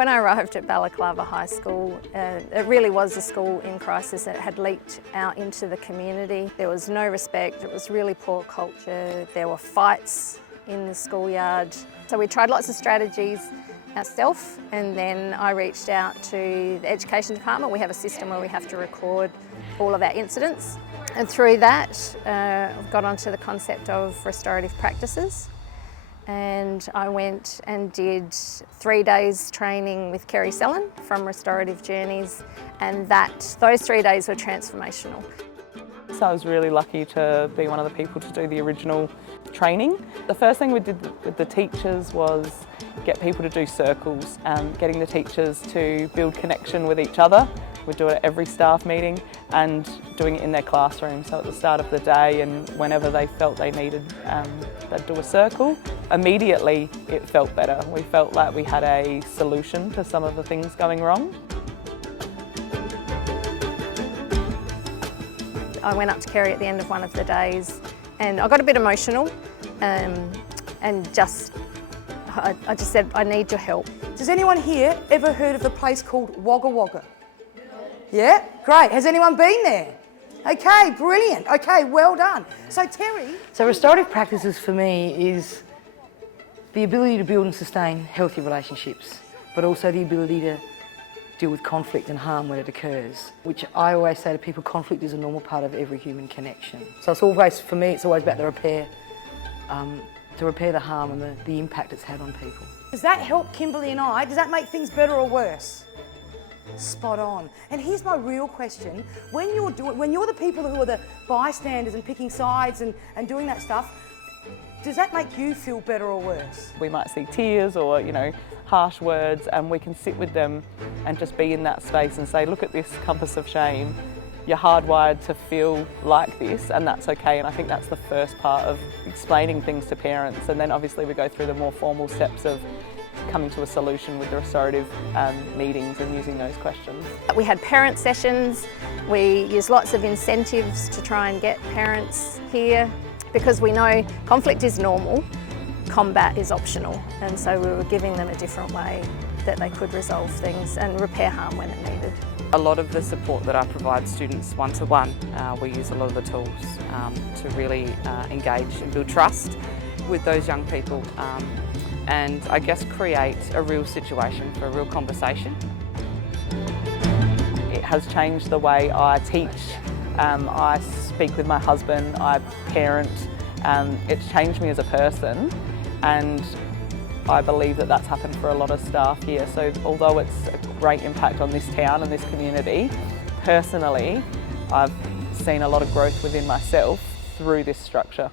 When I arrived at Balaklava High School, it really was a school in crisis. It had leaked out into the community. There was no respect, it was really poor culture. There were fights in the schoolyard. So we tried lots of strategies ourselves, and then I reached out to the education department. We have a system where we have to record all of our incidents. And through that, I've got onto the concept of restorative practices. And I went and did 3 days training with Kerry Sellen from Restorative Journeys, and those 3 days were transformational. So I was really lucky to be one of the people to do the original training. The first thing we did with the teachers was get people to do circles, getting the teachers to build connection with each other. We do it at every staff meeting and doing it in their classroom. So at the start of the day and whenever they felt they needed, they'd do a circle. Immediately it felt better. We felt like we had a solution to some of the things going wrong. I went up to Kerry at the end of one of the days and I got a bit emotional and I just said, I need your help. Does anyone here ever heard of the place called Wagga Wagga? Yeah, great. Has anyone been there? Okay, brilliant. Okay, well done. So Terry? So restorative practices for me is the ability to build and sustain healthy relationships, but also the ability to deal with conflict and harm when it occurs, which I always say to people, conflict is a normal part of every human connection. So it's always, for me, it's always about the repair, to repair the harm and the impact it's had on people. Does that help Kimberly and I? Does that make things better or worse? Spot on. And here's my real question. When you're the people who are the bystanders and picking sides and doing that stuff, does that make you feel better or worse? We might see tears or, harsh words, and we can sit with them and just be in that space and say, look at this compass of shame. You're hardwired to feel like this, and that's okay. And I think that's the first part of explaining things to parents. And then obviously we go through the more formal steps of coming to a solution with the restorative meetings and using those questions. We had parent sessions. We used lots of incentives to try and get parents here because we know conflict is normal, combat is optional, and so we were giving them a different way that they could resolve things and repair harm when it needed. A lot of the support that I provide students one-to-one, we use a lot of the tools to really engage and build trust with those young people and I guess create a real situation for a real conversation. It has changed the way I teach, I speak with my husband, I parent. It's changed me as a person, and I believe that that's happened for a lot of staff here. So although it's a great impact on this town and this community, personally, I've seen a lot of growth within myself through this structure.